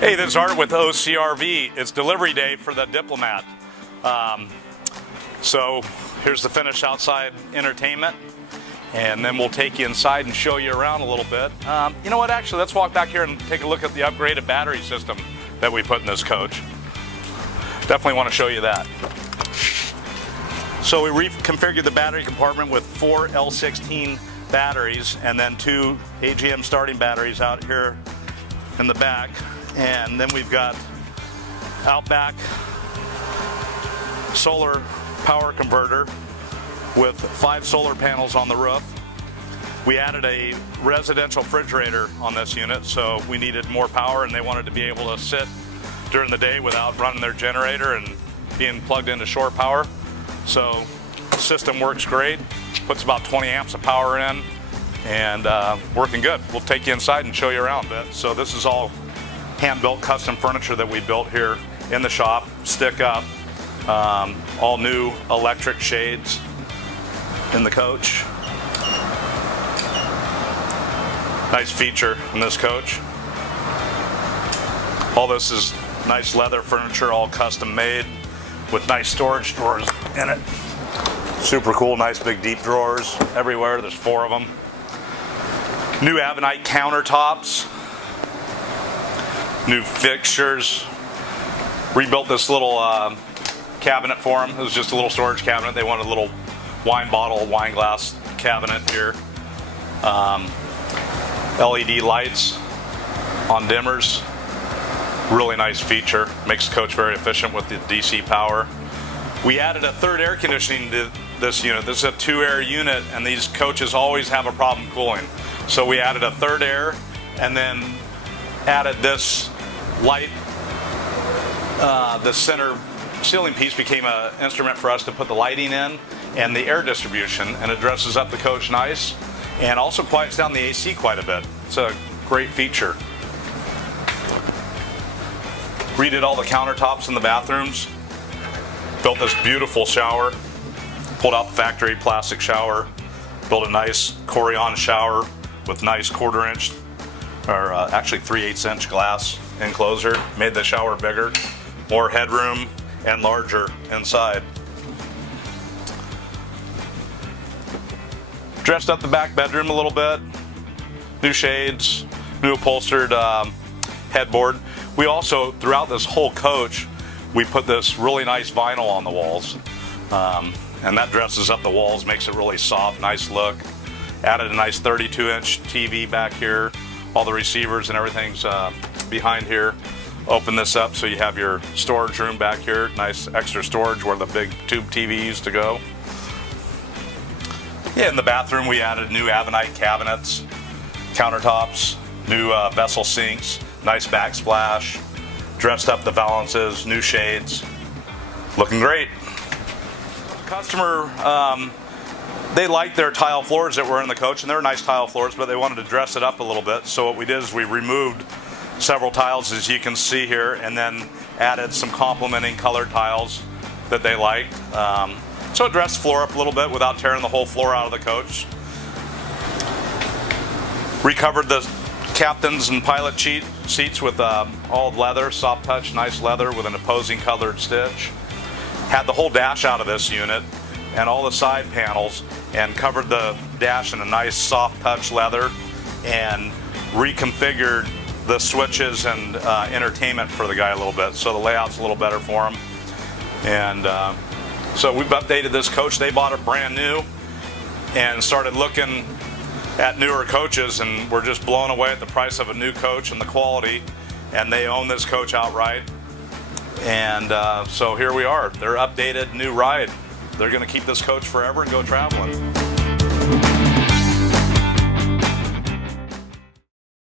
Hey, this is Art with OCRV. It's delivery day for the Diplomat. So here's the finished outside entertainment, and then we'll take you inside and show you around a little bit. You know what, actually, let's walk back here and take a look at the upgraded battery system that we put in this coach. Definitely want to show you that. So we reconfigured the battery compartment with 4 L16 batteries and then 2 AGM starting batteries out here in the back. And then we've got out back solar power converter with 5 solar panels on the roof. We added a residential refrigerator on this unit, so we needed more power and they wanted to be able to sit during the day without running their generator and being plugged into shore power. So the system works great, puts about 20 amps of power in, and working good. We'll take you inside and show you around a bit. So this is all hand-built custom furniture that we built here in the shop, stick up, all new electric shades in the coach. Nice feature in this coach. All this is nice leather furniture, all custom made with nice storage drawers in it. Super cool, nice big deep drawers everywhere. There's 4 of them. New Avonite countertops. New fixtures. Rebuilt this little cabinet for them. It was just a little storage cabinet. They wanted a little wine bottle, wine glass cabinet here. LED lights on dimmers. Really nice feature. Makes the coach very efficient with the DC power. We added a 3rd air conditioning to this unit. This is a 2-air unit, and these coaches always have a problem cooling. So we added a 3rd air, and then added this light. The center ceiling piece became an instrument for us to put the lighting in and the air distribution, and it dresses up the coach nice and also quiets down the AC quite a bit. It's a great feature. Redid all the countertops in the bathrooms. Built this beautiful shower. Pulled out the factory plastic shower. Built a nice Corian shower with nice 1/4 inch, or actually 3/8 inch glass enclosure. Made the shower bigger, more headroom, and larger inside. Dressed up the back bedroom a little bit. New shades, new upholstered headboard. We also, throughout this whole coach, we put this really nice vinyl on the walls. And that dresses up the walls, makes it really soft, nice look. Added a nice 32-inch TV back here. All the receivers and everything's behind here. Open this up so you have your storage room back here. Nice extra storage where the big tube TV used to go. Yeah, in the bathroom we added new Avonite cabinets, countertops, new vessel sinks, nice backsplash, dressed up the valances, new shades. Looking great. Customer, they liked their tile floors that were in the coach, and they're nice tile floors, but they wanted to dress it up a little bit. So what we did is we removed several tiles, as you can see here, and then added some complementing colored tiles that they liked. So it dressed the floor up a little bit without tearing the whole floor out of the coach. Recovered the captains and pilot seats with all leather, soft touch, nice leather with an opposing colored stitch. Had the whole dash out of this unit and all the side panels, and covered the dash in a nice soft touch leather, and reconfigured the switches and entertainment for the guy a little bit, so the layout's a little better for him. And so we've updated this coach. They bought it brand new and started looking at newer coaches, and we're just blown away at the price of a new coach and the quality, and they own this coach outright. And so here we are, their updated new ride. They're going to keep this coach forever and go traveling.